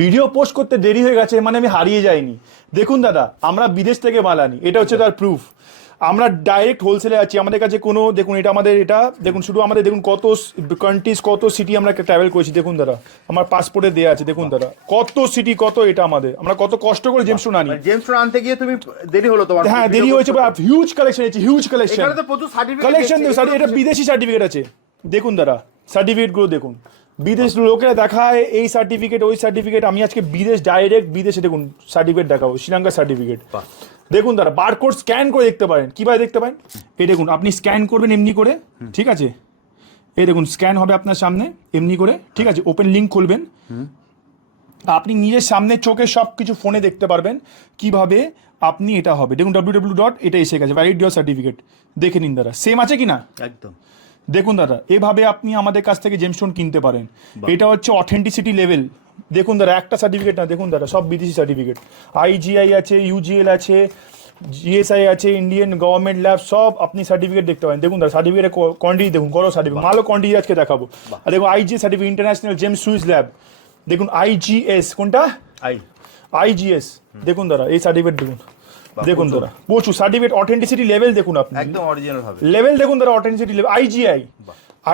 Video post করতে দেরি হয়ে গেছে মানে আমি হারিয়ে যাইনি। দেখুন দাদা আমরা বিদেশ থেকে মাল আনি এটা হচ্ছে তার প্রুফ আমরা ডাইরেক্ট হোলসেলে আছি আমাদের কাছে কোনো দেখুন এটা আমাদের এটা দেখুন শুধু আমাদের দেখুন কত কান্ট্রিজ কত সিটি আমরা ট্রাভেল করেছি দেখুন দাদা। আমার পাসপোর্টে দেওয়া আছে দেখুন দাদা। কত সিটি কত এটা আমাদের। আমরা কত কষ্ট করে জেমস্টোন আনি। জেমস আনতে গিয়ে তুমি দেরি হলো তোমার হ্যাঁ দেরি হয়েছে হিউজ কালেকশন আছে হিউজ কালেকশন এখানে তো প্রচুর সার্টিফিকেট কালেকশন এটা বিদেশি সার্টিফিকেট আছে। দেখুন দাদা সার্টিফিকেটগুলো দেখুন। বিদেশ লোকেরা দেখায় এই সার্টিফিকেট ওই সার্টিফিকেট আমি আজকে বিদেশ ডাইরেক্ট বিদেশে দেখুন সার্টিফিকেট দেখাবো শ্রীলঙ্কার সার্টিফিকেট। দেখুন দাদা বারকোড স্ক্যান করে দেখতে পারেন। কীভাবে দেখতে পারেন? এই দেখুন আপনি স্ক্যান করবেন এমনি করে ঠিক আছে? এই দেখুন স্ক্যান হবে আপনার সামনে এমনি করে ঠিক আছে? ওপেন লিঙ্ক খুলবেন। আপনি নিজের সামনে চোখে সব কিছু ফোনে দেখতে পারবেন কীভাবে আপনি এটা হবে। দেখুন ডাব্লিউ ডাব্লিউ ডট এটা এসে গেছে ভ্যালিড ডিওর সার্টিফিকেট দেখে নিন দাদা সেম আছে কি না? একদম। দেখুন দাদা এভাবে আপনি আমাদের কাছ থেকে জেমস্টোন কিনতে পারেন। এটা হচ্ছে অথেন্টিসিটি লেভেল দেখুন দাদা একটা সার্টিফিকেট না দেখুন দাদা সব বিদেশি সার্টিফিকেট আইজিআই আছে ইউজিএল আছে জিএসআই আছে ইন্ডিয়ান গভর্নমেন্ট ল্যাব সব আপনি সার্টিফিকেট দেখতে পারেন। দেখুন দাদা সার্টিফিকেটের কোয়ান্টিটি দেখুন বড় সার্টিফিকেট ভালো কোয়ান্টিটি আজকে দেখাবো। আর দেখুন IG certificate international gems Swiss lab দেখুন আইজিএস কোনটা? আই আইজিএস দেখুন দাদা এই সার্টিফিকেট দেখুন। দেখুন দাদা প্রচুর সার্টিফিকেট অথেন্টিসিটি লেভেল দেখুন আপনি। একদম অরিজিনাল হবে। লেভেল দেখুন দাদা অথেন্টিসিটি লেভেল আইজিআই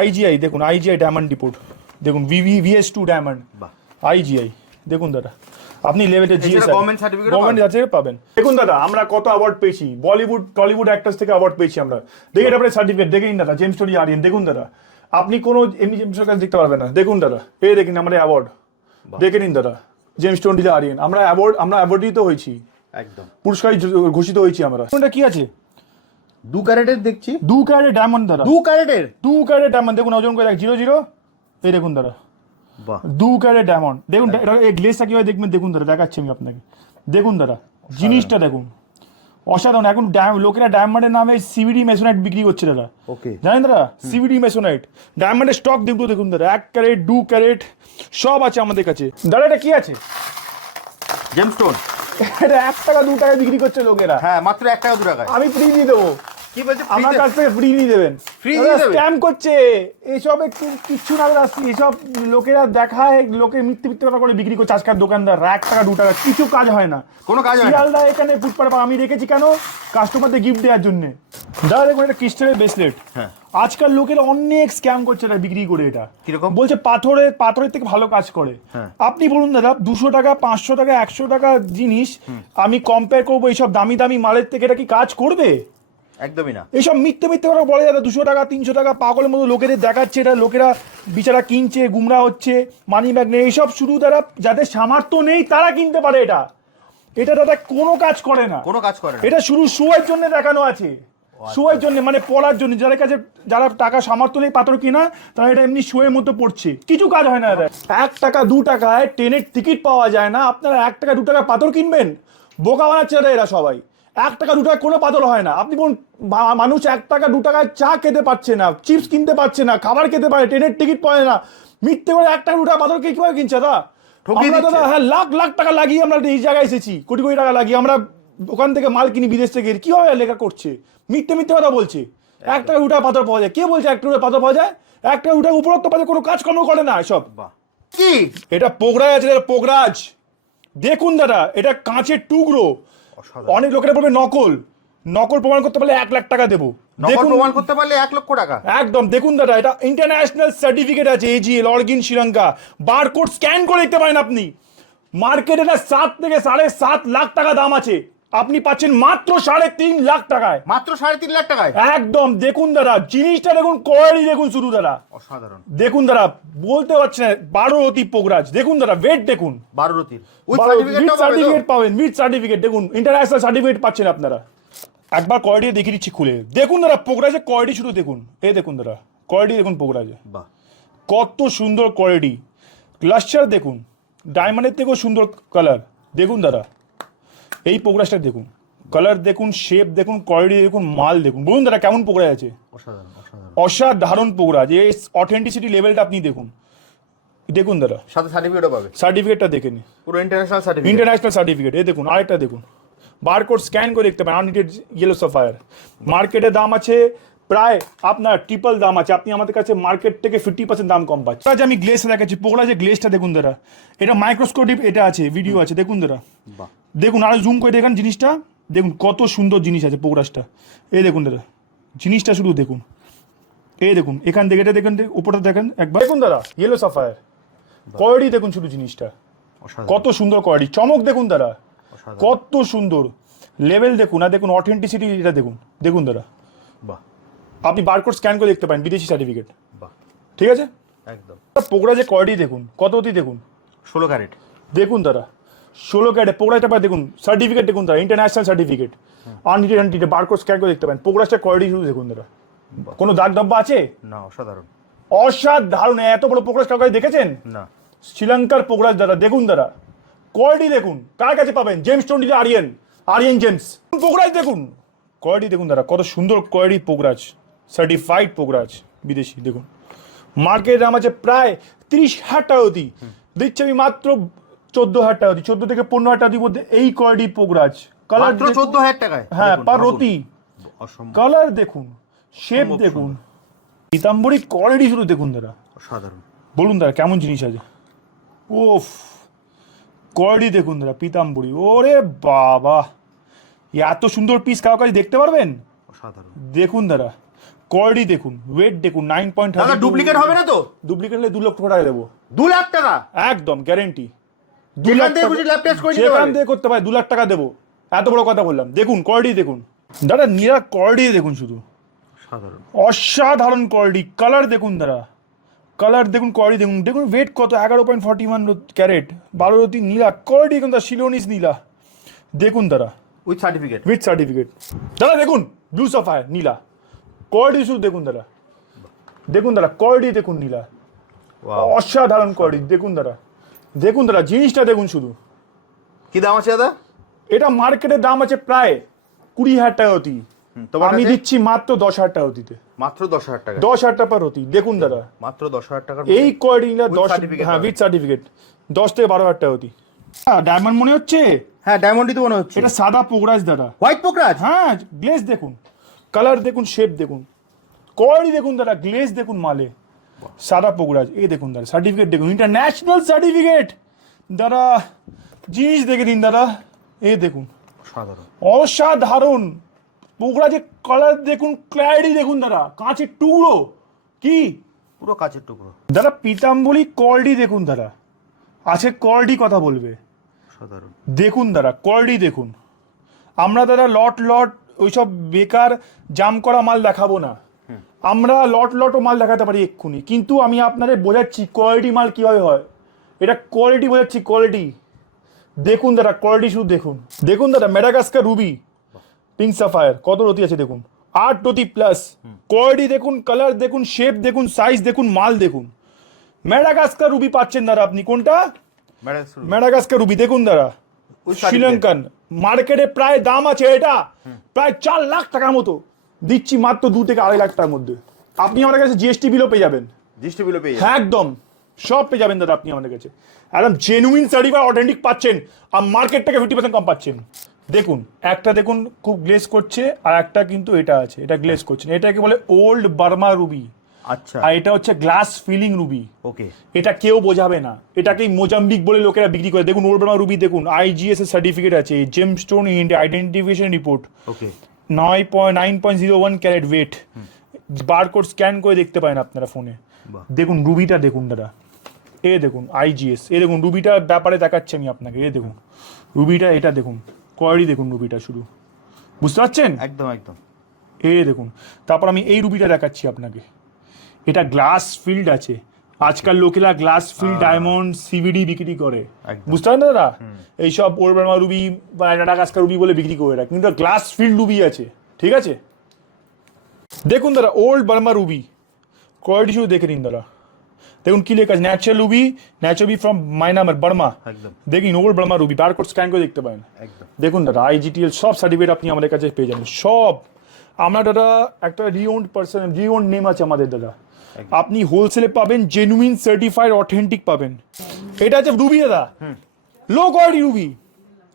আইজিআই দেখুন আইজিআই ডায়মন্ড ডিপোর্ট দেখুন VV VS two diamond. IGI দেখুন দাদা। আপনি লেভেলটা জিএস certificate ও গভর্নমেন্ট আছে পাবেন। দেখুন দাদা আমরা কত অ্যাওয়ার্ড পেয়েছি। বলিউড টলিউড অ্যাক্টর্স থেকে অ্যাওয়ার্ড পেয়েছি আমরা। দেখে এটা আপনার সার্টিফিকেট দেখে নিন দাদা জেমস স্টোরি আরিয়ান দেখুন দাদা। আপনি কোনো এমনি জেমস কাছে দেখতে পারবেন না। দেখুন দাদা এই দেখুন আমাদের অ্যাওয়ার্ড দেখে নিন দাদা জেমস স্টোন আরিয়ান আমরা অ্যাওয়ার্ড আমরা অ্যাওয়ার্ডিত হয়েছি। একদম। পুরস্কার ঘোষিত হয়েছি আমরা। কোনটা কি আছে? দু ক্যারেটের দেখছি। দু ক্যারেট ডায়মন্ড দাদা দু ক্যারেটের? দু ক্যারেট ডায়মন্ড। দেখুন ওজন করে দেখ জিরো জিরো। এই দেখুন দাদা বাহ। দু ক্যারেট ডায়মন্ড। দেখুন এটা এই গ্লেসটা কীভাবে দেখবেন? দেখুন দাদা দেখাচ্ছি আমি আপনাকে। দেখুন দাদা জিনিসটা দেখুন। অসাধারণ। এখন লোকেরা ডায়মন্ডের নামে সিভিডি মেসোনাইট বিক্রি করছে দাদা। ওকে। জানেন দাদা? সিভিডি মেসোনাইট ডায়মন্ডের স্টক দেখুন দেখুন দাদা এক ক্যারেট দু ক্যারেট সব আছে আমাদের কাছে। দাদা এটা কি আছে? জেমস্টোন এটা এক টাকা দু টাকায় বিক্রি করছে লোকেরা। হ্যাঁ মাত্র এক টাকা দু টাকায়। আমি ফ্রি দিয়ে দেবো। কি বলছে আমার কাছ থেকে ফ্রি নিয়ে দেবেন। দিয়ে দেবে? স্ক্যাম করছে। এইসব একটু কিচ্ছু না দাদা এইসব লোকেরা দেখায় লোকে মিথ্যে মিথ্যে কথা করে বিক্রি করছে। আজকাল দোকানদার এক টাকা দু টাকা কিছু কাজ হয় না। কোনো কাজ হয় না। এখানে ফুটপার আমি রেখেছি কেন? কাস্টমারদের গিফট দেওয়ার জন্য। দাদা দেখুন এটা ক্রিস্টালের ব্রেসলেট হ্যাঁ। আজকাল লোকেরা অনেক স্ক্যাম করছে এটা বিক্রি করে এটা। কীরকম? বলছে পাথরের পাথরের থেকে ভালো কাজ করে। হ্যাঁ। আপনি বলুন দাদা দুশো টাকা পাঁচশো টাকা একশো টাকা জিনিস আমি কম্পেয়ার করব এইসব দামি দামি মালের থেকে এটা কি কাজ করবে? একদমই না। এইসব মিথ্যে মিথ্যে কথা বলে যাবে দুশো টাকা তিনশো টাকা পাগলের মতো লোকেদের দেখাচ্ছে এটা লোকেরা বিচারা কিনছে গুমরা হচ্ছে মানি ব্যাগ নেই এইসব শুধু তারা যাদের সামর্থ্য নেই তারা কিনতে পারে এটা। এটা দাদা কোনো কাজ করে না। কোনো কাজ করে না। এটা শুধু শোয়ের জন্য দেখানো আছে। শোয়ের জন্য মানে পড়ার জন্য। যাদের কাছে যারা টাকা সামর্থ্য নেই পাথর কিনা তারা এটা এমনি শোয়ের মধ্যে পড়ছে। কিছু কাজ হয় না এটা এক টাকা দু টাকায় ট্রেনের টিকিট পাওয়া যায় না। আপনারা এক টাকা দু টাকা পাথর কিনবেন? বোকা বানাচ্ছে এরা এরা সবাই। এক টাকা দু টাকা কোনো পাথর হয় না। আপনি বলুন মানুষ এক টাকা দু টাকায় চা খেতে পারছে না চিপস কিনতে পারছে না খাবার খেতে পারে ট্রেনের টিকিট পায় না। মিথ্যে করে এক টাকা দু টাকা পাথর কে কীভাবে কিনছে দাদা? আমরা দাদা হ্যাঁ লাখ লাখ টাকা লাগিয়ে আমরা এই জায়গায় এসেছি। কোটি কোটি টাকা লাগিয়ে আমরা ওখান থেকে মাল কিনি বিদেশ থেকে কীভাবে লেখা করছে? মিথ্যে মিথ্যে কথা বলছে। এক টাকা উঠা পাথর পাওয়া যায়। কে বলছে এক টাকা পাথর পাওয়া যায়? এক টাকা উঠা উপরত্ব পাওয়া যায় কোনো কাজকর্ম করে না সব বাহ। কি? এটা পোগরাজ আছে এটা পোগরাজ। দেখুন দাদা এটা কাঁচের টুকরো। অনেক লোকেরা বলবে নকল। নকল প্রমাণ করতে পারলে এক লাখ টাকা দেবো। নকল দেখুন প্রমাণ করতে পারলে এক লক্ষ টাকা। একদম। দেখুন দাদা এটা ইন্টারন্যাশনাল সার্টিফিকেট আছে AGL origin Sri Lanka barcode scan করে দেখতে পারেন আপনি। মার্কেটে এটা সাত থেকে সাড়ে সাত লাখ টাকা দাম আছে। আপনি পাচ্ছেন মাত্র সাড়ে তিন লাখ টাকায়। মাত্র সাড়ে তিন লাখ টাকায়? একদম দেখুন দাদা জিনিসটা দেখুন কোয়ালিটি দেখুন শুধু দাদা। অসাধারণ। দেখুন দাদা বলতে পারছেন বারো অতি পোগরাজ দেখুন দাদা ওয়েট দেখুন। বারো রতির তো? সার্টিফিকেট পাবেন মিট সার্টিফিকেট দেখুন ইন্টারন্যাশনাল সার্টিফিকেট পাচ্ছেন আপনারা। একবার কোয়ালিটি দেখিয়ে দিচ্ছি খুলে। দেখুন দাদা পোগরাজের কোয়ালিটি শুধু দেখুন। এই দেখুন দাদা কোয়ালিটি দেখুন পোগরাজে। বাহ। কত সুন্দর কোয়ালিটি গ্লাসচার দেখুন ডায়মন্ডের থেকেও সুন্দর কালার দেখুন দাদা। এই পোগ্রাসটা দেখুন। কালার দেখুন শেপ দেখুন কোয়ালিটি দেখুন মাল দেখুন। বলুন দাদা কেমন পোকরা আছে? অসাধারণ পোকরা যে অথেন্টিসিটি লেভেলটা আপনি দেখুন। দেখুন দাদা। সাথে সার্টিফিকেটও পাবে। সার্টিফিকেটটা দেখে নিন। পুরো ইন্টারন্যাশনাল সার্টিফিকেট ইন্টারন্যাশনাল সার্টিফিকেট এই দেখুন আরেকটা দেখুন। বারকোড স্ক্যান করে দেখতে পারেন আনলিটেড ইয়েলো সাফায়ার মার্কেটে দাম আছে প্রায় আপনার ট্রিপল দাম আছে। আপনি আমাদের কাছে মার্কেট থেকে ফিফটি পার্সেন্ট দাম কম পাচ্ছেন। আজ আমি গ্লেস দেখাচ্ছি পোকড়া যে গ্লেসটা দেখুন দাদা। এটা মাইক্রোস্কোপিক এটা আছে ভিডিও আছে। দেখুন দাদা। দেখুন আরও জুম করে দেখেন জিনিসটা। দেখুন কত সুন্দর জিনিস আছে পোকরাসটা এই দেখুন দাদা জিনিসটা শুধু দেখুন। এই দেখুন এখান থেকে এটা দেখুন উপরটা দেখেন একবার। দেখুন দাদা ইয়েলো সাফায়ার কোয়ালিটি দেখুন শুধু জিনিসটা। কত সুন্দর কোয়ালিটি চমক দেখুন দাদা। কত সুন্দর। লেভেল দেখুন আর দেখুন অথেন্টিসিটি এটা দেখুন। দেখুন দাদা। বাহ। আপনি বারকোড স্ক্যান করে দেখতে পারেন বিদেশি সার্টিফিকেট বাহ। ঠিক আছে? একদম। পোকরা যে কোয়ালিটি দেখুন কত অতি দেখুন। ষোলো ক্যারেট। দেখুন তারা ষোলো ক্যারেটে পোকরাটা পায় দেখুন সার্টিফিকেট দেখুন তারা international certificate unheated unheated barcode scan করে দেখতে পারেন পোকরাসটা কোয়ালিটি শুধু দেখুন তারা। কোনো দাগ ডাব্বা আছে? না অসাধারণ। অসাধারণ। এত বড় পোকরাস কাউকে দেখেছেন? না। শ্রীলঙ্কার পোকরাস দাদা দেখুন দাদা কোয়ালিটি দেখুন কার কাছে পাবেন? Gems twenty Ariyan Ariyan gems Pokhraj দেখুন। কোয়ালিটি দেখুন দাদা কত সুন্দর কোয়ালিটি পোকরাজ সার্টিফাইড পোকরাজ বিদেশি দেখুন। মার্কেট দাম আছে প্রায় তিরিশ হাজার টাকা অতি দিচ্ছি আমি মাত্র চোদ্দ হাজার টাকা অতি চোদ্দ থেকে পনেরো হাজার টাকার মধ্যে এই কোয়ালিটি পোকরাজ কালার চোদ্দ হাজার টাকায়? হ্যাঁ রতি। কালার দেখুন শেপ দেখুন। পিতাম্বরী কোয়ালিটি শুধু দেখুন দাদা। অসাধারণ। বলুন দাদা কেমন জিনিস আছে? ওফ কোয়ালিটি দেখুন দাদা পিতাম্বরী। ওরে বাবা! এত সুন্দর পিস কাউ কাছে দেখতে পারবেন? অসাধারণ। দেখুন দাদা কোয়ালিটি দেখুন ওয়েট দেখুন নাইন পয়েন্ট ডুপ্লিকেট হবে না তো? ডুপ্লিকেট হলে দু লক্ষ টাকা দেবো। দু লাখ টাকা? একদম গ্যারেন্টি যেখান থেকে করতে পারে দু লাখ টাকা দেবো। এত বড় কথা বললাম। দেখুন কোয়ালিটি দেখুন। দাদা নিরা কোয়ালিটি দেখুন শুধু। সাধারণ। অসাধারণ কোয়ালিটি কালার দেখুন দাদা। কালার দেখুন কোয়ালিটি দেখুন। দেখুন ওয়েট কত? এগারো পয়েন্ট ফর্টি ওয়ান ক্যারেট বারো রতি নীলা। কোয়ালিটি দেখুন দাদা শিলোনিস নীলা। দেখুন দাদা। উইথ সার্টিফিকেট উইথ সার্টিফিকেট দাদা দেখুন ব্লু সাফায়ার নীলা। কোয়ালিটি শুধু দেখুন দাদা। দেখুন দাদা কোয়ালিটি দেখুন নীলা। অসাধারণ কোয়ালিটি দেখুন দাদা। দেখুন দাদা জিনিসটা দেখুন শুধু। কি দাম আছে দাদা? এটা মার্কেটের দাম আছে প্রায় কুড়ি হাজার টাকা অতি। আমি দিচ্ছি মাত্র দশ হাজার টাকা অতিতে। মাত্র দশ হাজার টাকা। দশ হাজার টাকা অতি। দেখুন দাদা। মাত্র দশ হাজার টাকা এই কোয়ার্ডিংটা দশ হ্যাঁ। উইথ সার্টিফিকেট দশ থেকে বারো হাজার টাকা অতি। ডায়মন্ড মনে হচ্ছে? হ্যাঁ ডায়মন্ডই তো মনে হচ্ছে। এটা সাদা পোকরাজ দাদা। হোয়াইট পোকরাজ? হ্যাঁ গ্লেজ দেখুন। কালার দেখুন শেপ দেখুন। কোয়ালিটি দেখুন দাদা গ্লেজ দেখুন মালে। সাদা পোকরাজ এই দেখুন দাদা সার্টিফিকেট দেখুন ইন্টারন্যাশনাল সার্টিফিকেট দাদা জিনিস দেখে দিন দাদা। এই দেখুন সাধারণ অসাধারণ! পোকরাজের কালার দেখুন ক্ল্যারিটি দেখুন দাদা কাঁচের টুকরো। কি? পুরো কাচের টুকরো। দাদা পিতাম্বলি কলডি দেখুন দাদা। আছে কলডি কথা বলবে। সাধারণ দেখুন দাদা কলডি দেখুন। আমরা দাদা লট লট ওইসব বেকার জাম করা মাল দেখাবো না। আমরা লট লটও মাল দেখাতে পারি এক্ষুনি। কিন্তু আমি আপনাদের বোঝাচ্ছি কোয়ালিটি মাল কীভাবে হয়। এটা কোয়ালিটি বোঝাচ্ছি কোয়ালিটি দেখুন দাদা কোয়ালিটি শুধু দেখুন। দেখুন দাদা মেডাগাস্কার রুবি পিঙ্ক সাফায়ার কত রতি আছে দেখুন। আট রতি প্লাস কোয়ালিটি দেখুন কালার দেখুন শেপ দেখুন সাইজ দেখুন মাল দেখুন। মেডাগাস্কার রুবি পাচ্ছেন দাদা আপনি। কোনটা? ম্যাডাম মেডাগাস্কার রুবি দেখুন দাদা শ্রীলঙ্কান মার্কেটে প্রায় দাম আছে এটা। প্রায় চার লাখ টাকার মতো। দিচ্ছি মাত্র দু থেকে আড়াই লাখ টাকার মধ্যে। আপনি আমাদের কাছে জিএসটি বিলও পেয়ে যাবেন। দৃষ্টি বিলো পেয়ে হ্যাঁ একদম। সব পেয়ে যাবেন দাদা আপনি আমাদের কাছে। একদম জেনুইন সার্টিফাই অথেন্টিক পাচ্ছেন আর মার্কেট থেকে ফিফটি পার্সেন্ট কম পাচ্ছেন। দেখুন একটা দেখুন খুব গ্লেস করছে আর একটা কিন্তু এটা আছে এটা গ্লেস করছে না। এটাকে বলে ওল্ড বার্মা রুবি আচ্ছা। আর এটা হচ্ছে গ্লাস ফিলিং রুবি ওকে। এটা কেউ বোঝাবে না। এটাকেই মোজাম্বিক বলে লোকেরা বিক্রি করে। দেখুন ওল্ড বার্মা রুবি দেখুন আইজিএস এর সার্টিফিকেট আছে gemstone India identification report okay. নয় point nine point zero one carat weight barcode scan করে দেখতে পারেন আপনারা ফোনে। দেখুন রুবিটা দেখুন দাদা। এ দেখুন আইজিএস এ দেখুন রুবিটার ব্যাপারে দেখাচ্ছি আমি আপনাকে। এ দেখুন রুবিটা এটা দেখুন। কোয়ারি দেখুন রুবিটা শুধু। বুঝতে পারছেন? একদম একদম। এ দেখুন তারপর আমি এই রুবিটা দেখাচ্ছি আপনাকে। এটা গ্লাস ফিল্ড আছে। আজকাল লোকেরা গ্লাস ফিল্ড ডায়মন্ড সিভিডি বিক্রি করে। বুঝতে পারেন দাদা? এইসব ওরবার্মা রুবি বা রুবি বলে বিক্রি করে কিন্তু গ্লাস ফিল্ড রুবি আছে। ঠিক আছে? দেখুন দাদা ওল্ড বার্মা রুবি। কোয়ালিটি শুধু দেখে নিন দাদা। দেখুন কি লেখা আছে। Natural ruby naturally from Myanmar Burma. দেখুন ওল্ড বার্মা রুবি। বার বারকোড স্ক্যান করে দেখতে পারেন। দেখুন দাদা আইজিটিএল সব সার্টিফিকেট আপনি আমাদের কাছে পেয়ে যাবেন। সব। আমরা দাদা একটা রিওন্ড পার্সন রিওন্ড নেম আছে আমাদের দাদা। আপনি হোলসেলে পাবেন জেনুইন সার্টিফাইড অথেন্টিক পাবেন। এটা আছে রুবি দাদা। Low quality ruby.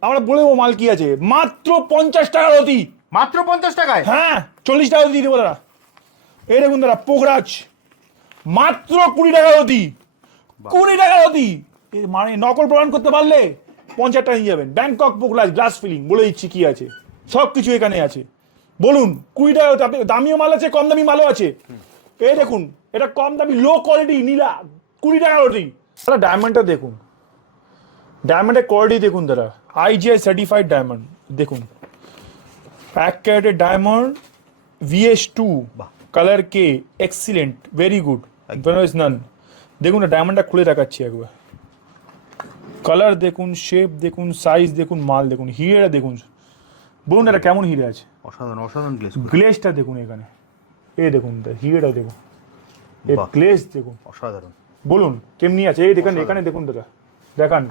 আমরা বলে দেবো মাল কি আছে। মাত্র পঞ্চাশ টাকার অতি। মাত্র পঞ্চাশ টাকায়? হ্যাঁ চল্লিশ টাকা দিয়ে দেবো দাদা। এই দেখুন দাদা পোগরাজ মাত্র কুড়ি টাকা অতি। কুড়ি টাকা অতি। মানে নকল প্রমাণ করতে পারলে পঞ্চাশ টাকা নিয়ে যাবেন। ব্যাংকক পোগরাজ গ্লাস ফিলিং বলে দিচ্ছি কি আছে। সব কিছু এখানে আছে। বলুন কুড়ি টাকা আপনি দামিও মাল আছে কম দামি মালও আছে। এই দেখুন এটা কম দামি লো কোয়ালিটি নীলা কুড়ি টাকা অতি দাদা ডায়মন্ডটা দেখুন। ডায়মন্ডের কোয়ালিটি দেখুন দাদা। আইজিআই সার্টিফাইড ডায়মন্ড দেখুন। এক ক্যারেটের ডায়মন্ড ভিএস টু। কালার কে এক্সিলেন্ট ভেরি গুড বেনোজ নান দেখুন না ডায়মন্ডটা খুলে দেখাচ্ছি একবার। কালার দেখুন শেপ দেখুন সাইজ দেখুন মাল দেখুন হিরেটা দেখুন। বলুন এটা কেমন হিরে আছে? অসাধারণ অসাধারণ গ্লেস গ্লেসটা দেখুন এখানে। এই দেখুন হিরেটা দেখুন। এই বাহ। দেখুন। অসাধারণ। বলুন কেমনি আছে? এই দেখেন এখানে দেখুন দাদা দেখান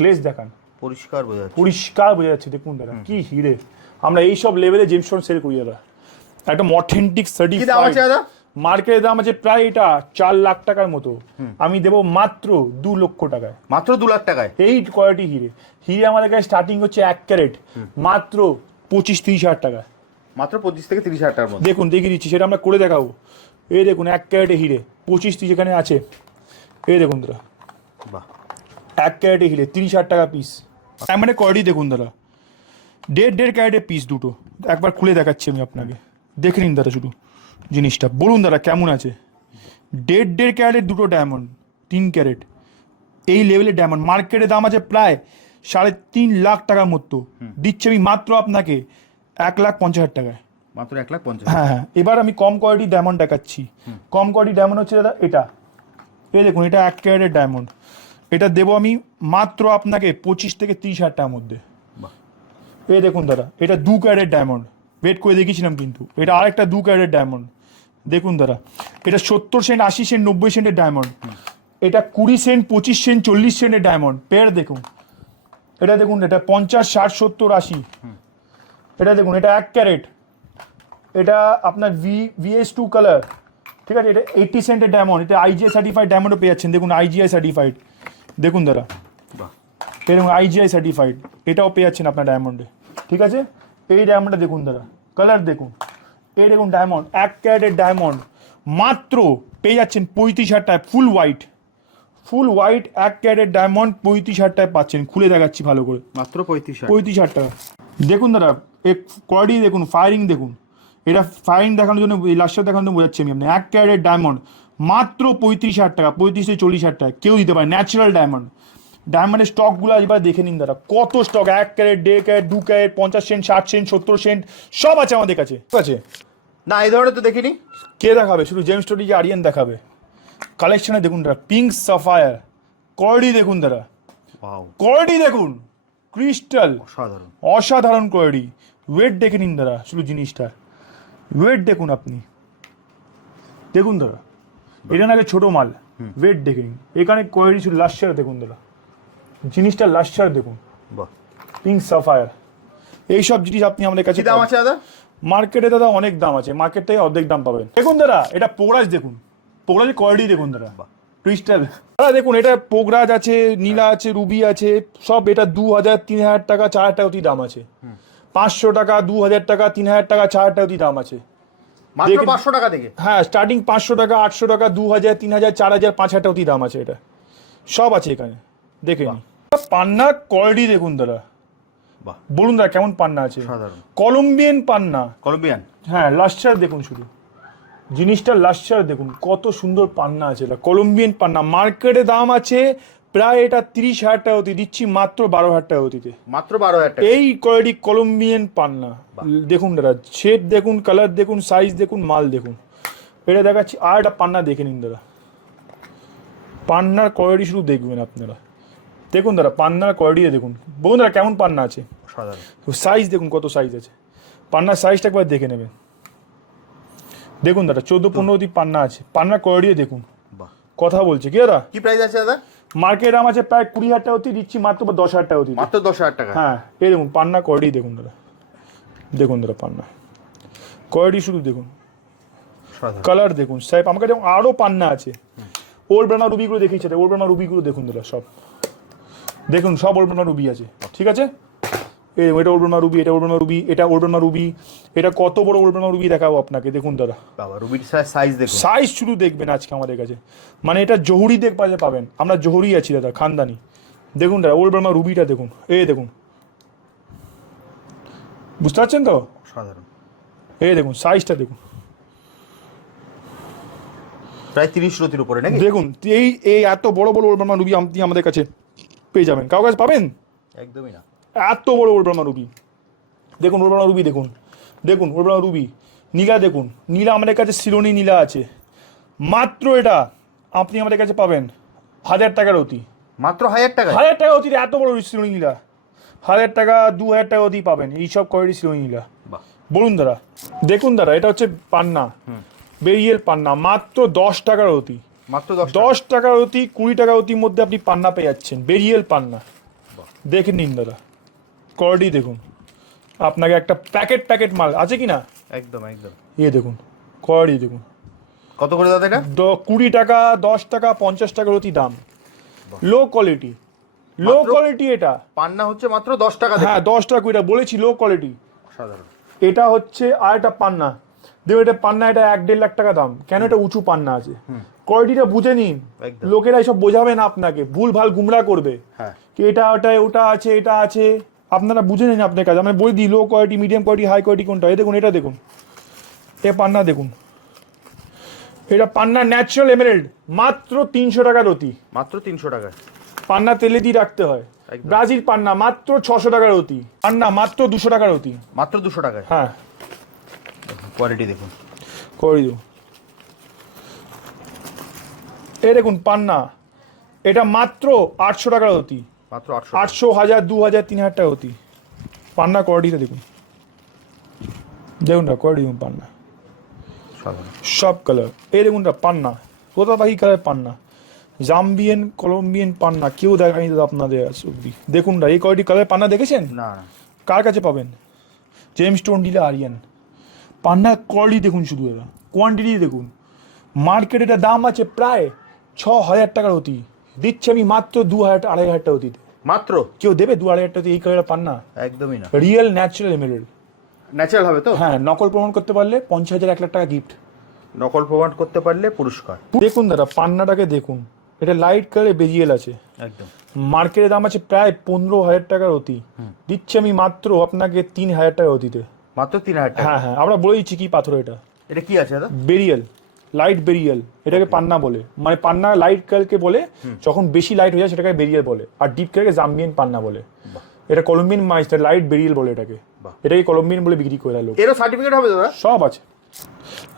গ্লেস দেখান। পরিষ্কার বোঝা যাচ্ছে। পরিষ্কার বোঝা যাচ্ছে দেখুন দাদা কি হিরে। আমরা এই সব লেভেলে জেমস্টোন সেল করি দাদা। একদম অথেন্টিক কি দাম মার্কেটের দাম আছে প্রায় এটা চার লাখ টাকার মতো। আমি দেবো মাত্র দু লক্ষ টাকায়। মাত্র দু লাখ টাকায়? এই কোয়ালিটি হিরে। হিরে আমাদের কাছে স্টার্টিং হচ্ছে এক ক্যারেট। মাত্র পঁচিশ তিরিশ হাজার টাকা মাত্র পঁচিশ থেকে তিরিশ হাজার টাকার মধ্যে। দেখুন দেখিয়ে দিচ্ছি সেটা আমরা করে দেখাবো। এই দেখুন এক ক্যারেটে হিরে পঁচিশ তিরিশ এখানে আছে। এই দেখুন দাদা। বাহ। এক ক্যারেটে হিরে তিরিশ হাজার টাকা পিস মানে কোয়ালিটি দেখুন দাদা। দেড় দেড় ক্যারেটের পিস দুটো। একবার খুলে দেখাচ্ছি আমি আপনাকে। দেখে নিন দাদা শুধু জিনিসটা। বলুন দাদা কেমন আছে? দেড় দেড় ক্যারেটের দুটো ডায়মন্ড তিন ক্যারেট। এই লেভেলের ডায়মন্ড মার্কেটের দাম আছে প্রায় সাড়ে তিন লাখ টাকার মতো। দিচ্ছি আমি মাত্র আপনাকে। এক লাখ পঞ্চাশ হাজার টাকায়। মাত্র এক লাখ পঞ্চাশ হ্যাঁ হ্যাঁ। এবার আমি কম কোয়ালিটি ডায়মন্ড দেখাচ্ছি। কম কোয়ালিটি ডায়মন্ড হচ্ছে দাদা এটা। এই দেখুন এটা এক ক্যারেটের ডায়মন্ড এটা দেবো আমি মাত্র আপনাকে পঁচিশ থেকে তিরিশ হাজার টাকার মধ্যে। এই দেখুন দাদা এটা দু ক্যারেট ডায়মন্ড ওয়েট করে দেখিয়েছিলাম কিন্তু। এটা আরেকটা দু ক্যারেট ডায়মন্ড দেখুন দাদা এটা সত্তর সেন্ট আশি সেন্ট নব্বই সেন্টের ডায়মন্ড এটা কুড়ি সেন্ট পঁচিশ সেন্ট চল্লিশ সেন্টের ডায়মন্ড পেয়ার দেখুন। এটা দেখুন এটা পঞ্চাশ ষাট সত্তর আশি। এটা দেখুন এটা এক ক্যারেট। এটা আপনার ভি ভিএস টু কালার ঠিক আছে এটা এইটটি সেন্টের ডায়মন্ড এটা আইজিআই সার্টিফাইড ডায়মন্ডও পেয়ে যাচ্ছেন। দেখুন আইজিআই সার্টিফাইড দেখুন দাদা। এরকম আইজিআই সার্টিফাইড এটাও পেয়ে যাচ্ছেন আপনার ডায়মন্ডে ঠিক আছে? এই ডায়মন্ডটা দেখুন দাদা। কালার দেখুন। এই দেখুন ডায়মন্ড এক ক্যারেটের ডায়মন্ড মাত্র পেয়ে যাচ্ছেন পঁয়ত্রিশ হাজার টাকা ফুল হোয়াইট ফুল হোয়াইট এক ক্যারেটের ডায়মন্ড পঁয়ত্রিশ হাজার টাকায় পাচ্ছেন। খুলে দেখাচ্ছি ভালো করে। মাত্র পঁয়ত্রিশ পঁয়ত্রিশ হাজার টাকা। দেখুন দাদা কোয়ালিটি দেখুন ফায়ারিং দেখুন। এটা ফায়ারিং দেখানোর জন্য এই লাস্টার দেখানোর জন্য বোঝাচ্ছি আমি আপনি এক ক্যারেটের ডায়মন্ড মাত্র পঁয়ত্রিশ হাজার টাকা পঁয়ত্রিশ থেকে চল্লিশ হাজার টাকা কেউ দিতে পারে ন্যাচারাল ডায়মন্ড ডায়মন্ডের স্টকগুলো এবার দেখে নিন দাদা কত স্টক এক ক্যারেট দেড় ক্যারেট দু ক্যারেট পঞ্চাশ সেন্ট ষাট সেন্ট সত্তর সেন্ট সব আছে আমাদের কাছে। ঠিক আছে? না এই ধরনের তো দেখিনি। কে দেখাবে? শুধু জেমস স্টোরি যে আরিয়ান দেখাবে? কালেকশনে দেখুন দাদা পিঙ্ক সাফায়ার কোয়ালিটি দেখুন দাদা। কোয়ালিটি দেখুন। ক্রিস্টাল। অসাধারণ। অসাধারণ কোয়ালিটি ওয়েট দেখে নিন দাদা শুধু জিনিসটা। ওয়েট দেখুন আপনি। দেখুন দাদা। এটা নাকি ছোট মাল। ওয়েট দেখে নিন। এখানে কোয়ালিটি শুধু লাস্ট লাস্টার দেখুন দাদা। জিনিসটা লাস্ট লাস্টার দেখুন। বাহ। পিঙ্ক সাফায়ার এইসব জিনিস আপনি আমাদের কাছে দাম আছে দাদা? মার্কেটে দাদা অনেক দাম আছে। মার্কেট থেকে অর্ধেক দাম পাবেন। দেখুন দাদা এটা পোগরাজ দেখুন। পোগরাজের কোয়ালিটি দেখুন দাদা। ক্রিস্টাল দাদা দেখুন এটা পোগরাজ আছে নীলা আছে রুবি আছে সব এটা দু হাজার তিন হাজার টাকা চার হাজার টাকা অতি দাম আছে। পাঁচশো টাকা দু হাজার টাকা তিন হাজার টাকা চার হাজার টাকা অতি দাম আছে। মাত্র পাঁচশো টাকা থেকে? হ্যাঁ স্টার্টিং পাঁচশো টাকা আটশো টাকা দু হাজার তিন হাজার চার হাজার পাঁচ হাজার টাকা অতি দাম আছে এটা। সব আছে এখানে। দেখে নিন। পান্না কোয়ালিটি দেখুন দাদা। বলুন দাদা কেমন পান্না আছে? কলম্বিয়ান পান্না। কলম্বিয়ান? হ্যাঁ লাস্টার দেখুন শুধু। জিনিসটা লাস্টার দেখুন কত সুন্দর পান্না আছে এটা। কলম্বিয়ান পান্না মার্কেটে দাম আছে প্রায় এটা তিরিশ হাজার টাকা অতি দিচ্ছি মাত্র বারো হাজার টাকা অতিতে মাত্র বারো হাজার টাকা। এই কোয়ালিটি কলম্বিয়ান পান্না। দেখুন দাদা শেপ দেখুন কালার দেখুন সাইজ দেখুন মাল দেখুন। এটা দেখাচ্ছি আর একটা পান্না দেখে নিন দাদা। পান্নার কোয়ালিটি শুধু দেখবেন আপনারা। দেখুন দাদা পান্নার কোয়ালিটি দেখুন। বলুন দাদা কেমন পান্না আছে? সাইজ দেখুন কত সাইজ আছে। পান্নার সাইজটা একবার দেখে নেবেন। দেখুন দাদা চোদ্দ পনেরো অব্দি পান্না আছে। পান্না কোয়ালিটি দেখুন। কথা বলছে কি দাদা কি প্রাইস আছে দাদা? মার্কেট দাম আছে প্রায় কুড়ি হাজার টাকা অব্দি দিচ্ছি মাত্র দশ হাজার টাকা অব্দি মাত্র দশ হাজার টাকা? হ্যাঁ এই দেখুন পান্না কোয়ালিটি দেখুন দাদা। দেখুন দাদা পান্না। কোয়ালিটি শুধু দেখুন। কালার দেখুন সাহেব আমার কাছে আরও পান্না আছে। ওল্ড ব্রানা রুবিগুলো দেখিয়েছে ওল্ড ব্রানা রুবিগুলো দেখুন দাদা সব। দেখুন সব ওল্ড ব্রানা রুবি আছে ঠিক আছে? এটা ওলবেমা রুবি এটা ওলবেমা রুবি এটা ওলবেমা রুবি এটা কত বড় ওলবেমা রুবি দেখাবো আপনাকে দেখুন দাদা। বাবা রুবির সাইজ দেখুন। সাইজ শুধু দেখবেন আজকে আমাদের কাছে। মানে এটা জহুরি দেখ পাশে পাবেন। আমরা জহুরি আছি দাদা খানদানি। দেখুন দাদা ওল্ড বার্মা রুবিটা দেখুন। এই দেখুন। বুঝতে পারছেন তো? সাধারণ এই দেখুন সাইজটা দেখুন। প্রায় তিরিশ রতির উপরে নাকি? দেখুন এই এই এত বড় বড় ওল্ড বার্মা রুবি আপনি আমাদের কাছে পেয়ে যাবেন। কাউ কাছে পাবেন? একদমই না। এত বড় ওল্ড বার্মা রুবি। দেখুন ওল্ড রুবি দেখুন। দেখুন ওল্ড রুবি। নীলা দেখুন। নীলা আমাদের কাছে সিলোনি নীলা আছে। মাত্র এটা আপনি আমাদের কাছে পাবেন হাজার টাকার অতি। মাত্র হাজার টাকা হাজার টাকা অতি এত বড় শ্রেণি নীলা। হাজার টাকা দু হাজার টাকা অতি পাবেন। এইসব কোয়ালিটি শ্রেণি নীলা। বলুন দাদা দেখুন দাদা এটা হচ্ছে পান্না। বেরিয়েল পান্না মাত্র দশ টাকার অতি। মাত্র দশ দশ টাকার অতি কুড়ি টাকার অতির মধ্যে আপনি পান্না পেয়ে যাচ্ছেন। বেরিয়েল পান্না। দেখে নিন দাদা। কোয়ালিটি দেখুন। আপনাকে একটা প্যাকেট প্যাকেট মাল আছে কি না? একদম একদম। ইয়ে দেখুন কোয়ালিটি দেখুন। কত করে দাদা এটা? দ- কুড়ি টাকা দশ টাকা পঞ্চাশ টাকার অতি দাম। লো কোয়ালিটি লো কোয়ালিটি এটা। পান্না হচ্ছে মাত্র দশ টাকা হ্যাঁ দশ টাকা কুড়িটা বলেছি লো কোয়ালিটি সাধারণ এটা হচ্ছে আর একটা পান্না। দেখো এটা পান্না এটা এক দেড় লাখ টাকা দাম। কেন এটা উঁচু পান্না আছে? কোয়ালিটিটা বুঝে নিন। লোকেরা এসব বোঝাবে না আপনাকে। ভুল ভালো গুমরা করবে। হ্যাঁ। কি এটা ওটা ওটা আছে এটা আছে। আপনারা বুঝে নিন আপনার কাজ। আমি বলে দিই low quality medium quality high quality কোনটা? এই দেখুন এটা দেখুন। এ পান্না দেখুন। এটা পান্না ন্যাচারাল এমারেল্ড মাত্র তিনশো টাকার অতি মাত্র তিনশো টাকায় পান্না তেলে দিয়ে রাখতে হয়। ব্রাজিল পান্না মাত্র ছশো টাকার অতি পান্না মাত্র দুশো টাকার অতি মাত্র দুশো টাকায়? হ্যাঁ। কোয়ালিটি দেখুন। করে দিও এই দেখুন পান্না। এটা মাত্র আটশো টাকার অতি মাত্র আটশো হাজার দু হাজার তিন হাজার টাকা অতি। পান্না কোয়ালিটিটা দেখুন। দেখুন না কোয়ালিটি দেখুন পান্না। সব কালার এই দেখুন না পান্না। কোথা পাখি কালার পান্না। জাম্বিয়ান কলম্বিয়ান পান্না। কেউ দেখায়নি দাদা আপনাদের আজ অব্দি দেখুন না এই কোয়ালিটি কালার পান্না দেখেছেন? না কার কাছে পাবেন? জেমস টোন ডিলে আরিয়ান পান্নার কোয়ালিটি দেখুন শুধু দাদা কোয়ান্টিটি দেখুন। মার্কেটে এটা দাম আছে প্রায় ছ হাজার টাকার অতি। দিচ্ছে আমি মাত্র দু হাজার আড়াই হাজার টাকা অতিতে। মাত্র? কেউ দেবে দু আড়াই হাজার টাকা এই কালার পান্না একদমই না। রিয়েল ন্যাচারাল এমেরেল ন্যাচারাল হবে তো? হ্যাঁ নকল প্রমাণ করতে পারলে পঞ্চাশ হাজার এক লাখ টাকা গিফট নকল প্রমাণ করতে পারলে পুরস্কার। দেখুন দাদা পান্নাটাকে দেখুন। এটা লাইট কালারে বেরিয়েল আছে। একদম। মার্কেটের দাম আছে প্রায় পনেরো হাজার টাকার অতি। দিচ্ছি আমি মাত্র আপনাকে তিন হাজার টাকা অতিতে। মাত্র তিন হাজার হ্যাঁ হ্যাঁ আমরা বলে দিচ্ছি কি পাথর এটা। এটা কি আছে দাদা? বেরিয়েল। লাইট বেরিয়েল এটাকে পান্না বলে। মানে পান্না লাইট কালকে বলে যখন বেশি লাইট হয়ে যায় সেটাকে বেরিয়েল বলে। আর ডিপ কালকে জাম্বিয়ান পান্না বলে। এটা কলম্বিয়ান মাছ লাইট বেরিয়েল বলে এটাকে। এটাকে কলম্বিয়ান বলে বিক্রি করে দেয় লোক। এরও সার্টিফিকেট হবে দাদা? সব আছে।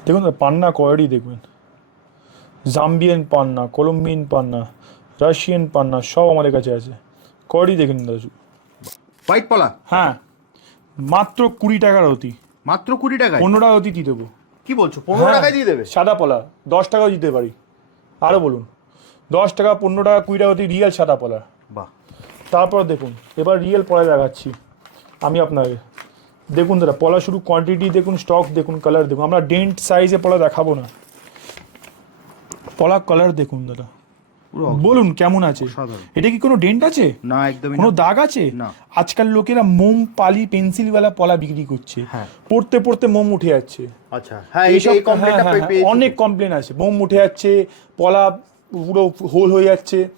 দেখুন পান্না কোয়ালিটি দেখবেন? জাম্বিয়ান পান্না কলম্বিয়ান পান্না রাশিয়ান পান্না সব আমাদের কাছে আছে। কোয়ালিটি দেখুন দাদা? হোয়াইট পলা? হ্যাঁ। মাত্র কুড়ি টাকার অতি। মাত্র কুড়ি টাকা পনেরো টাকা অতি দিয়ে দেবো? কি বলছো? পনেরো হ্যাঁ। টাকায় দিয়ে দেবে? সাদা পলা দশ টাকাও দিতে পারি। আরও বলুন। দশ টাকা পনেরো টাকা কুড়ি টাকা রিয়েল সাদা পলা। বাহ। তারপর দেখুন এবার রিয়েল পলা দেখাচ্ছি। আমি আপনাকে। দেখুন দাদা পলা শুরু কোয়ান্টিটি দেখুন স্টক দেখুন কালার দেখুন। আমরা ডেন্ট সাইজে পলা দেখাবো না। পলা কালার দেখুন দাদা। বলুন কেমন আছে? এটা কি কোনো ডেন্ট আছে? না একদমই কোনো দাগ আছে? না। আজকাল লোকেরা মোম পালি পেন্সিলওয়ালা পলা বিক্রি করছে। হ্যাঁ। পড়তে পড়তে মোম উঠে যাচ্ছে। আচ্ছা হ্যাঁ হ্যাঁ, হ্যাঁ, অনেক কমপ্লেন আছে। মোম উঠে যাচ্ছে পলা পুরো হোল হয়ে যাচ্ছে।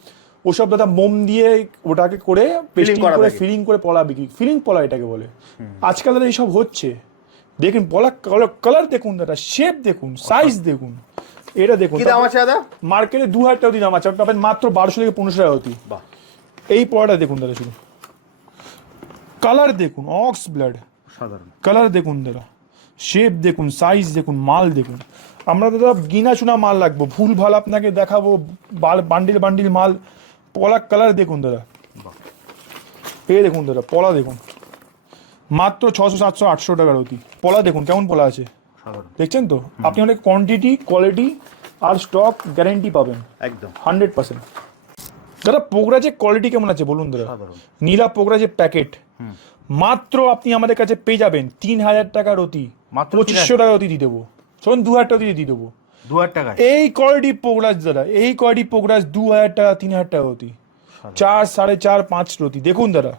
ওসব দাদা মোম দিয়ে ওটাকে করে পেস্টিং করে ফিলিং করে পলা বিক্রি ফিলিং পলা এটাকে বলে। আজকাল দাদা এইসব হচ্ছে। দেখুন পলা কালার দেখুন দাদা শেপ দেখুন সাইজ দেখুন। এটা দেখুন কি দাম আছে দাদা? মার্কেটে দু হাজার টাকা দাম আছে। আপনি পাবেন মাত্র বারোশো থেকে পনেরোশো টাকা অতি বাহ। এই পলাটা দেখুন দাদা শুধু কালার দেখুন অক্স ব্লাড সাধারণ। কালার দেখুন দাদা। শেপ দেখুন সাইজ দেখুন মাল দেখুন। আমরা দাদা গিনা চুনা মাল লাগবো ভুল ভালো আপনাকে দেখাবো বান্ডিল বান্ডিল মাল। পলা কালার দেখুন দাদা। বাহ। এই দেখুন দাদা পলা দেখুন। মাত্র ছশো সাতশো আটশো টাকার অতি পলা দেখুন কেমন পলা আছে? দেখছেন তো? আপনি অনেক কোয়ান্টিটি কোয়ালিটি আর স্টক গ্যারেন্টি পাবেন। একদম। হান্ড্রেড পার্সেন্ট দাদা পোগরাজের কোয়ালিটি কেমন আছে বলুন দাদা? নীলা পোগরাজের প্যাকেট মাত্র আপনি আমাদের কাছে পেয়ে যাবেন তিন হাজার টাকার অতি মাত্র পঁচিশশো টাকা অতি দিয়ে দেবো। চলুন দু হাজার টাকা দিয়ে দিয়ে দেবো। দু হাজার টাকা। এই কোয়ালিটি পোগরাজ দাদা এই কোয়ালিটি পোগরাজ দু হাজার টাকা তিন হাজার টাকা অতি চার সাড়ে চার পাঁচ রতি। দেখুন দাদা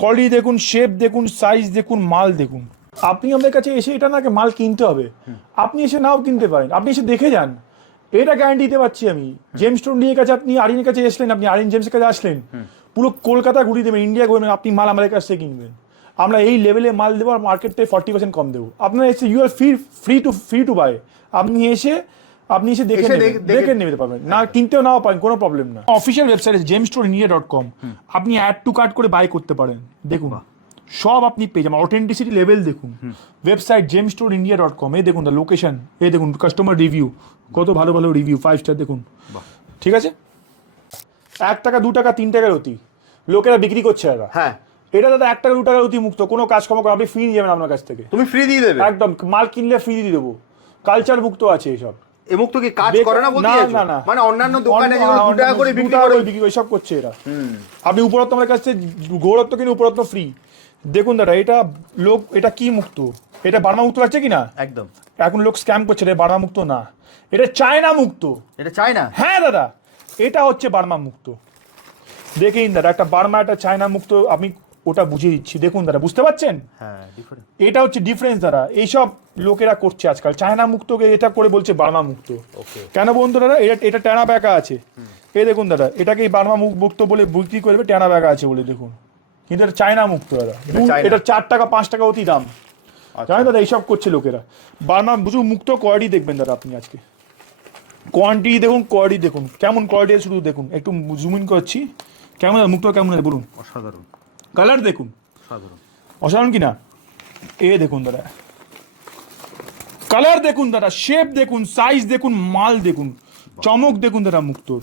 কোয়ালিটি দেখুন শেপ দেখুন সাইজ দেখুন মাল দেখুন। আপনি আমাদের কাছে এসে এটা নাকি মাল কিনতে হবে। আপনি এসে নাও কিনতে পারেন। আপনি এসে দেখে যান। এটা গ্যারান্টি দিতে পারছি আমি। জেমস স্টোন নিয়ে কাছে আপনি আরিনের কাছে এসলেন আপনি আরিন জেমসের কাছে আসলেন। পুরো কলকাতা ঘুরিয়ে দেবেন ইন্ডিয়া ঘুরবেন আপনি মাল আমাদের কাছ থেকে কিনবেন। আমরা এই লেভেলে মাল দেবো আর মার্কেট থেকে ফর্টি পার্সেন্ট কম দেবো। আপনার এসে you are free free to free to buy আপনি এসে আপনি এসে দেখে দেখে- নিতে পারবেন। না কিনতেও নাও পারেন কোনো প্রবলেম না। Official website gems store India dot com আপনি অ্যাড টু কার্ট করে বাই করতে পারেন। দেখুন। সব আপনি পেয়ে যাবেন। অথেন্টিসিটি লেভেল দেখুন। Website gem store India dot com এই দেখুন দ্য লোকেশন এ দেখুন কাস্টমার রিভিউ কত ভালো ভালো রিভিউ ফাইভ স্টার দেখুন। ঠিক আছে? এক টাকা দু টাকা তিন টাকার অতি। লোকেরা বিক্রি করছে এরা। হ্যাঁ। এটা দাদা এক টাকা দু টাকার অতি মুক্ত। কোনো কাজ কর্ম করে আপনি ফ্রি নিয়ে যাবেন আপনার কাছ থেকে। তুমি ফ্রি দিয়ে দেবে? একদম। মাল কিনলে ফ্রি দিয়ে দেবো। কালচার মুক্ত আছে এসব। এ মুখ তো কি কাজ করে না বলতে না মানে অন্যান্য দোকানে যেগুলো দু টাকা করে বিক্রি করে বিক্রি করে সব করছে এরা। আপনি উপরত্ব আমার কাছে গৌরত্ব কিনে উপরত্ব ফ্রি দেখুন দাদা এটা লোক এটা কি মুক্ত? এটা বার্মা মুক্ত লাগছে কি না একদম। এখন লোক স্ক্যাম করছে এটা বার্মা মুক্ত না। এটা চায়না মুক্ত। এটা চাই না হ্যাঁ দাদা এটা হচ্ছে বার্মা মুক্ত। দেখেন দাদা একটা বার্মা একটা চায়না মুক্ত আমি ওটা বুঝিয়ে দিচ্ছি। দেখুন দাদা বুঝতে পারছেন? হ্যাঁ এটা হচ্ছে ডিফারেন্স দ্বারা এইসব লোকেরা করছে আজকাল। চায়না মুক্তকে এটা করে বলছে বার্মা মুক্ত। ওকে কেন বন্ধু দাদা এটা এটা ট্যানা ব্যাকা আছে এই দেখুন দাদা এটাকে এই বার্মা মুক্ত বলে বিক্রি করবে ট্যানা ব্যাকা আছে বলে দেখুন। কিন্তু এটা চায়না মুক্ত দাদা। এটা চার টাকা পাঁচ টাকা অতি দাম। আচ্ছা। জানেন দাদা এইসব করছে লোকেরা। বার্মা বুঝু মুক্ত কোয়ালিটি দেখবেন দাদা আপনি আজকে। কোয়ান্টিটি দেখুন কোয়ালিটি দেখুন। কেমন কোয়ালিটি শুধু দেখুন। একটু জুম ইন করছি। কেমন মুক্ত কেমন বলুন। অসাধারণ। কালার দেখুন। সাধারণ অসাধারণ কি না? এ দেখুন দাদা। কালার দেখুন দাদা। শেপ দেখুন সাইজ দেখুন মাল দেখুন। চমক দেখুন দাদা মুক্তোর।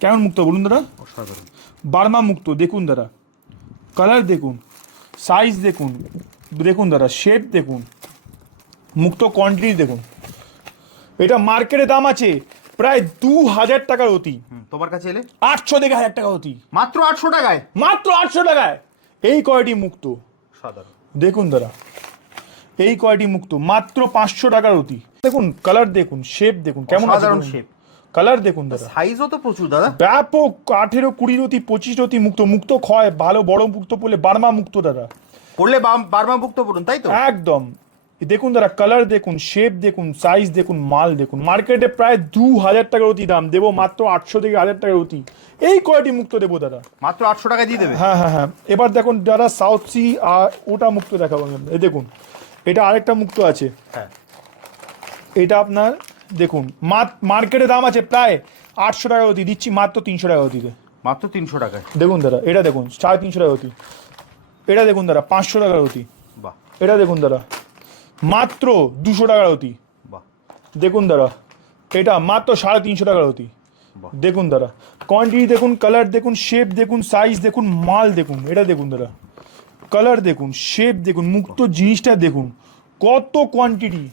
কেমন মুক্ত বলুন দাদা? অসাধারণ। বার্মা মুক্ত দেখুন দাদা। কালার দেখুন সাইজ দেখুন দেখুন দাদা শেপ দেখুন মুক্ত কোয়ান্টিটি দেখুন। এটা মার্কেটে দাম আছে প্রায় দু হাজার টাকার অতি। তোমার কাছে এলে? আটশো থেকে হাজার টাকা অতি। মাত্র আটশো টাকায়? মাত্র আটশো টাকায়। এই কয়টি মুক্ত। সাধারণ। দেখুন দাদা এই কয়টি মুক্ত মাত্র পাঁচশো টাকার অতি। দেখুন কালার দেখুন শেপ দেখুন কেমন অসাধারণ shape। কালার দেখুন দাদা। সাইজও তো প্রচুর দাদা। ব্যাপক আঠেরো কুড়ি রতি পঁচিশ রতি মুক্ত মুক্ত ক্ষয় ভালো বড় মুক্ত পড়লে বার্মা মুক্ত দাদা। পড়লে বার্মা মুক্ত পড়ুন তাই তো? একদম। দেখুন দাদা কালার দেখুন শেপ দেখুন সাইজ দেখুন মাল দেখুন। মার্কেটে প্রায় দু হাজার টাকার অতি দাম দেবো মাত্র আটশো থেকে হাজার টাকার অতি এই কয়টি মুক্ত দেবো দাদা। মাত্র আটশো টাকা দিয়ে দেবে? হ্যাঁ হ্যাঁ হ্যাঁ। এবার দেখুন দাদা সাউথ সি আর ওটা মুক্ত দেখাবো। আমি দেখুন এটা আরেকটা মুক্ত আছে। হ্যাঁ। এটা আপনার দেখুন মার্কেটে দাম আছে প্রায় আটশো টাকা অতি দিচ্ছি মাত্র তিনশো টাকা অতিতে মাত্র তিনশো টাকায়? দেখুন দাদা এটা দেখুন সাড়ে তিনশো টাকা অতি এটা দেখুন দাদা পাঁচশো টাকার অতি বাহ। এটা দেখুন দাদা মাত্র দুশো টাকার অতি বাহ। দেখুন দাদা এটা মাত্র সাড়ে তিনশো টাকার অতি দেখুন দাদা কোয়ান্টিটি দেখুন কালার দেখুন শেপ দেখুন সাইজ দেখুন মাল দেখুন এটা দেখুন দাদা। কালার দেখুন শেপ দেখুন মুক্ত জিনিসটা দেখুন কত quantity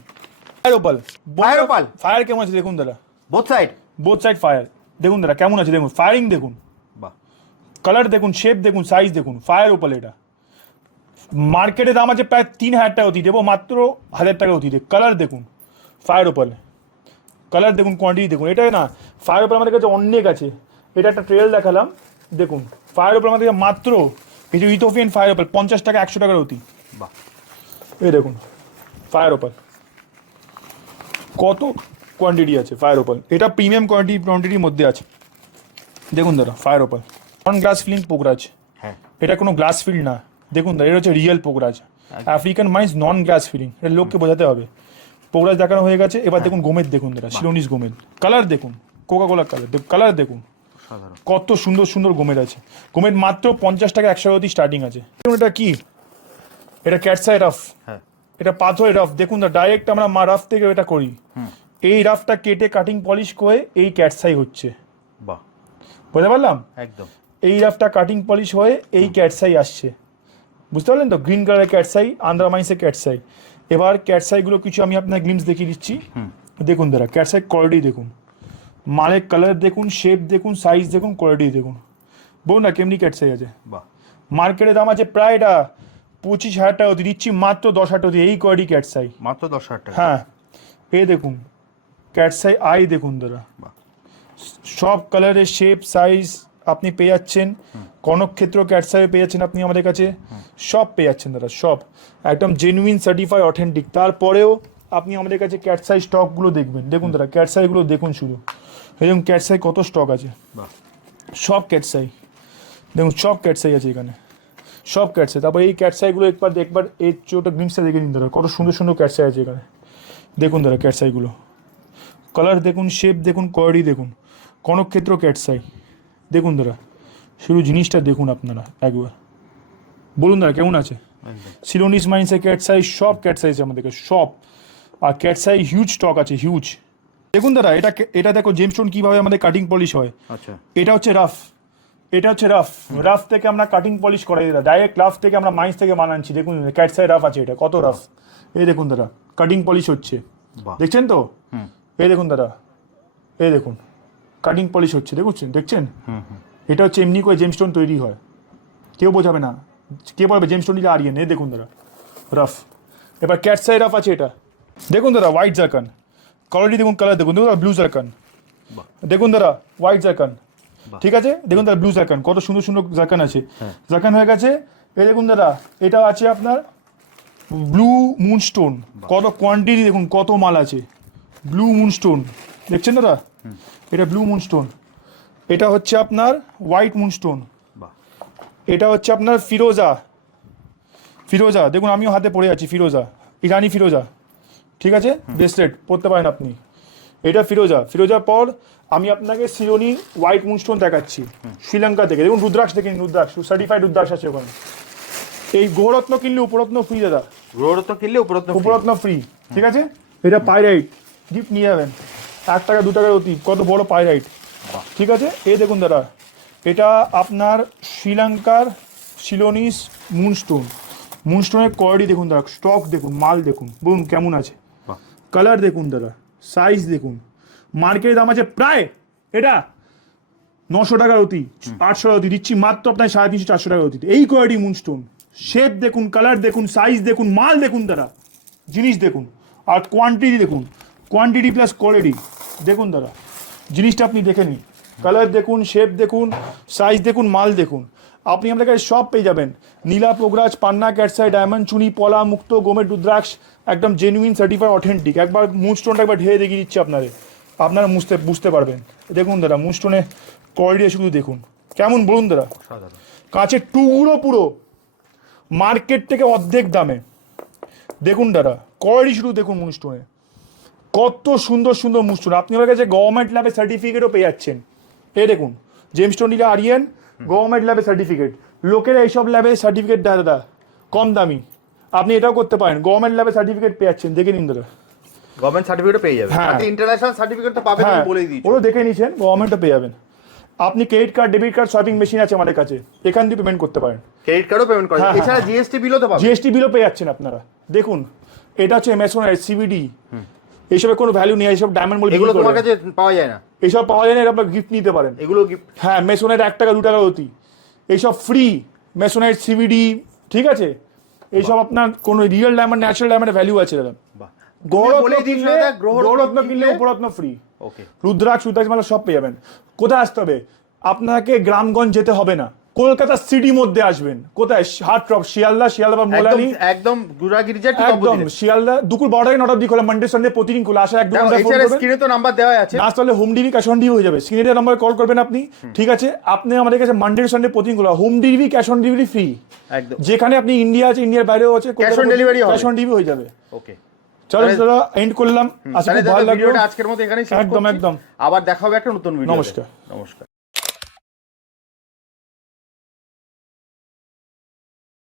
fire opal Fire opal? Fire কেমন আছে দেখুন দাদা? Both side both side fire দেখুন দাদা কেমন আছে দেখুন ফায়ারিং দেখুন। বাহ। কালার দেখুন শেপ দেখুন সাইজ দেখুন ফায়ার ওপাল এটা। মার্কেটে দাম আছে প্রায় তিন হাজার টাকা অতি দেবো মাত্র হাজার টাকা অতি কালার দেখুন ফায়ার ওপাল কালার দেখুন কোয়ান্টিটি দেখুন এটা না ফায়ার ওপাল আমাদের কাছে অনেক আছে। এটা একটা ট্রেল দেখালাম দেখুন ফায়ার ওপাল আমাদের মাত্র এই যে ইথোপিয়ান ফায়ার ওপাল পঞ্চাশ টাকা একশো টাকার অতি। বাহ। এই দেখুন ফায়ার ওপাল কত কোয়ান্টিটি আছে ফায়ার ওপাল এটা প্রিমিয়াম কোয়ান্টিটি কোয়ান্টিটির মধ্যে আছে। দেখুন দাদা fire opal non glass filling Pokhraj হ্যাঁ। এটা কোনো গ্লাস ফিল্ড না। দেখুন দাদা এটা হচ্ছে real Pokhraj African mines non glass filling এটা লোককে বোঝাতে হবে। পোকরাজ দেখানো হয়ে গেছে। এবার দেখুন গোমেদ দেখুন দাদা শিলোনিস গোমেদ কালার দেখুন কোকা কোলা কালার কালার দেখুন। কত সুন্দর সুন্দর গোমেদ আছে। গোমেদ মাত্র পঞ্চাশ টাকা একশো অবধি স্টার্টিং আছে। এটা কি? এটা ক্যাটসাই রাফ হ্যাঁ। এটা পাথরের রাফ দেখুন না ডাইরেক্ট আমরা মা রাফ থেকে এটা করি। এই রাফটা কেটে কাটিং পলিশ করে এই ক্যাটসাই হচ্ছে। বাহ। বুঝতে পারলাম? একদম। এই রাফটা কাটিং পলিশ হয়ে এই ক্যাটসাই আসছে। বুঝতে পারলেন তো? গ্রিন কালারের ক্যাটসাই আন্দ্রা মাইন্সের ক্যাটসাই এবার ক্যাটসাইগুলো কিছু আমি আপনার গ্লিমস দেখিয়ে দিচ্ছি। দেখুন দাদা ক্যাটসাই কোয়ালিটি দেখুন। মালের কালার দেখুন শেপ দেখুন সাইজ দেখুন কোয়ালিটি দেখুন। বলুন না কেমনি ক্যাটসাই আছে? বাহ। মার্কেটে দাম আছে প্রায় এটা পঁচিশ হাজার টাকা অতি দিচ্ছি মাত্র দশ হাজার টাকা অতি, এই কোয়ালিটি ক্যাটসাই মাত্র দশ হাজার টাকা। হ্যাঁ এই দেখুন ক্যাটসাই আই দেখুন দাদা। সব কালারের শেপ সাইজ আপনি পেয়ে যাচ্ছেন। কনকক্ষেত্র ক্যাটসাই পেয়ে যাচ্ছেন আপনি আমাদের কাছে। সব পেয়ে যাচ্ছেন দাদা সব। একদম জেনুইন সার্টিফাই অথেন্টিক তারপরেও আপনি আমাদের কাছে ক্যাটসাই স্টকগুলো দেখবেন। দেখুন দাদা ক্যাটসাইগুলো দেখুন শুধু। এরকম ক্যাটসাই কত স্টক আছে। সব ক্যাটসাই দেখুন সব ক্যাটসাই আছে এখানে। সব ক্যাটসাই তারপর এই ক্যাটসাইগুলো একবার একবার এই চোটা গ্লিমসটা দেখে নিন দাদা। কত সুন্দর সুন্দর ক্যাটসাই আছে এখানে। দেখুন দাদা ক্যাটসাইগুলো কালার দেখুন শেপ দেখুন কোয়ালিটি দেখুন। কনকক্ষেত্র ক্যাটসাই দেখুন দাদা শুধু জিনিসটা দেখুন আপনারা একবার। বলুন দাদা কেমন আছে? সিলোনিস মাইন্সের ক্যাটসাই সব ক্যাটসাই আছে আমাদের কাছে সব। আর ক্যাটসাই হিউজ স্টক আছে হিউজ দেখুন দাদা এটা এটা দেখো জেমস্টোন কীভাবে আমাদের কাটিং পলিশ হয়। আচ্ছা। এটা হচ্ছে রাফ এটা হচ্ছে রাফ রাফ থেকে আমরা কাটিং পলিশ করাই। দাদা ডাইরেক্ট রাফ থেকে আমরা মাইন্স থেকে বানাচ্ছি দেখুন ক্যাট ক্যাটসাই রাফ আছে এটা। কত রাফ এই দেখুন দাদা কাটিং পলিশ হচ্ছে। দেখছেন তো? হুম। এই দেখুন দাদা এই দেখুন কাটিং পলিশ হচ্ছে। দেখুন দেখছেন? হুম হুম। এটা হচ্ছে এমনি করে জেমস্টোন তৈরি হয়। কেউ বোঝাবে না। কে বলবে জেমস্টোন দিলে আরিয়েন? এই দেখুন দাদা রাফ এবার ক্যাট ক্যাটসাই রাফ আছে এটা। দেখুন দাদা হোয়াইট জারকান কোয়ালিটি দেখুন কালার দেখুন। দেখুন ব্লু জারকান দেখুন দাদা হোয়াইট জারকান। ঠিক আছে? দেখুন দাদা ব্লু জারকান কত সুন্দর সুন্দর জারকান আছে। হ্যাঁ। জারকান হয়ে গেছে। এই দেখুন দাদা এটা আছে আপনার ব্লু মুনস্টোন কত কোয়ান্টিটি দেখুন কত মাল আছে। ব্লু মুনস্টোন দেখছেন দাদা? এটা ব্লু মুনস্টোন এটা হচ্ছে আপনার হোয়াইট মুনস্টোন এটা হচ্ছে আপনার ফিরোজা। ফিরোজা দেখুন আমিও হাতে পড়ে আছি ফিরোজা। ইরানি ফিরোজা। ঠিক আছে? ব্রেসলেট পরতে পারেন আপনি। এটা ফিরোজা। ফিরোজা পর আমি আপনাকে সিরোনি হোয়াইট মুনস্টোন দেখাচ্ছি শ্রীলঙ্কা থেকে। দেখুন রুদ্রাক্ষ নিন, রুদ্রাক্ষ সার্টিফাইড রুদ্রাক্ষ আছে ওখানে। এই গৌরত্ন কিনলে উপরত্ন ফ্রি দাদা। তো কিনলে উপরত্ন উপরত্ন ফ্রি ঠিক আছে? এটা পাইরাইট গিফট নিয়ে যাবেন। এক টাকা দু টাকার অতি কত বড় পাইরাইট ঠিক আছে? এই দেখুন দাদা এটা আপনার শ্রীলঙ্কার সিলোনিস মুনস্টোন মুনস্টোনের কোয়ালিটি দেখুন দাদা স্টক দেখুন মাল দেখুন বলুন কেমন আছে। কালার দেখুন দাদা সাইজ দেখুন। মার্কেটের দাম আছে প্রায় এটা নশো টাকার অতি আটশো অতি দিচ্ছি মাত্র আপনার সাড়ে তিনশো চারশো টাকার অতি। এই কোয়ালিটি মুনস্টোন শেপ দেখুন কালার দেখুন সাইজ দেখুন মাল দেখুন দাদা জিনিস দেখুন আর কোয়ান্টিটি দেখুন কোয়ান্টিটি প্লাস কোয়ালিটি দেখুন দাদা জিনিসটা আপনি দেখে নিন। কালার দেখুন শেপ দেখুন সাইজ দেখুন মাল দেখুন। আপনি আমাদের কাছে সব পেয়ে যাবেন। নীলা পোগরাজ পান্না ক্যাটসাই ডায়মন্ড চুনি পলা মুক্ত গোমের রুদ্রাক্ষ একদম জেনুইন সার্টিফাইড অথেন্টিক একবার মুনস্টোনটা একবার ঢেলে দেখিয়ে দিচ্ছি আপনাদের। আপনারা বুঝতে বুঝতে পারবেন। দেখুন দাদা মুষ্টনে কোয়ালিটি শুধু দেখুন। কেমন? বলুন দাদা। কাঁচের টুকরো পুরো। মার্কেট থেকে অর্ধেক দামে। দেখুন দাদা কোয়ালিটি শুধু দেখুন মুষ্টনে কত সুন্দর সুন্দর মুষ্টন আপনি আমার কাছে গভর্নমেন্ট ল্যাবে সার্টিফিকেটও পেয়ে যাচ্ছেন। এ দেখুন জেমস্টোন নিলে আরিয়ান গভর্নমেন্ট ল্যাবে সার্টিফিকেট লোকেরা এইসব ল্যাবে সার্টিফিকেট দেয় দাদা কম দামি। আপনি এটাও করতে পারেন। গভর্নমেন্ট ল্যাবে সার্টিফিকেট পেয়ে যাচ্ছেন। দেখে নিন দাদা। গভর্নমেন্ট সার্টিফিকেট পেয়ে যাবে। হ্যাঁ। ইন্টারন্যাশনাল সার্টিফিকেট তো পাবেন হ্যাঁ আমি বলেই দিয়েছি ওরও দেখে নিয়েছেন গভর্নমেন্টও পেয়ে যাবেন। আপনি credit card debit card shopping machine আছে আমাদের কাছে। এখান দিয়ে পেমেন্ট করতে পারেন। ক্রেডিট কার্ডও পেমেন্ট করা হ্যাঁ, যায়। হ্যাঁ, এছাড়া জিএসটি বিলও তো পাবেন। জিএসটি বিলও পেয়ে যাচ্ছেন আপনারা। দেখুন এটা হচ্ছে সিবিডি এইসবের কোনো ভ্যালু নেই এইসব ডায়মন্ড এগুলো তোমার কাছে পাওয়া যায় না। এইসব পাওয়া যায় না এটা গিফট নিতে পারেন। এগুলো গিফট হ্যাঁ মেসোনাইট এক টাকা দু টাকা অতি। এইসব ফ্রি মেসোনাইট সিবিডি ঠিক আছে? এইসব আপনার কোনো রিয়েল ডায়মন্ড ন্যাচারাল ডায়মন্ডের ভ্যালু আছে দাদা। বাহ। গৌরত্ন কিনলে গৌরত্ন কিনলে কিনলে- উপরত্ন ফ্রি ওকে রুদ্রাক্ষ রুদ্রাক্ষ মালা সব পেয়ে যাবেন। কোথায় আসতে হবে? আপনাকে গ্রামগঞ্জ যেতে হবে না। কলকাতা সিটি মধ্যে আসবেন। কোথায়? হাট টপ শিয়ালদা শিয়ালদা বা একদম একদম শিয়ালদা দুপুর বারোটা থেকে নটার দিকে খোলা মানডে সানডে প্রতিদিন খোলা। আসা এক স্ক্রিনে তো নাম্বার দেওয়া আছে। না আসলে home delivery cash on delivery হয়ে যাবে। স্ক্রিনের নাম্বার কল করবেন আপনি। ঠিক আছে? আপনি আমাদের কাছে মানডে সানডে প্রতিদিন খোলা। Home delivery cash on delivery free একদম। যেখানে আপনি ইন্ডিয়া আছে ইন্ডিয়ার বাইরেও আছে on delivery হবে। ক্যাশ অন ডেলিভারি হয়ে যাবে। ওকে চলো দাদা এন্ড করলাম। আজকে ভালো লাগল। আজকের মতো এখানেই একদম, একদম। আবার দেখা হবে একটা নতুন ভিডিও নমস্কার। নমস্কার।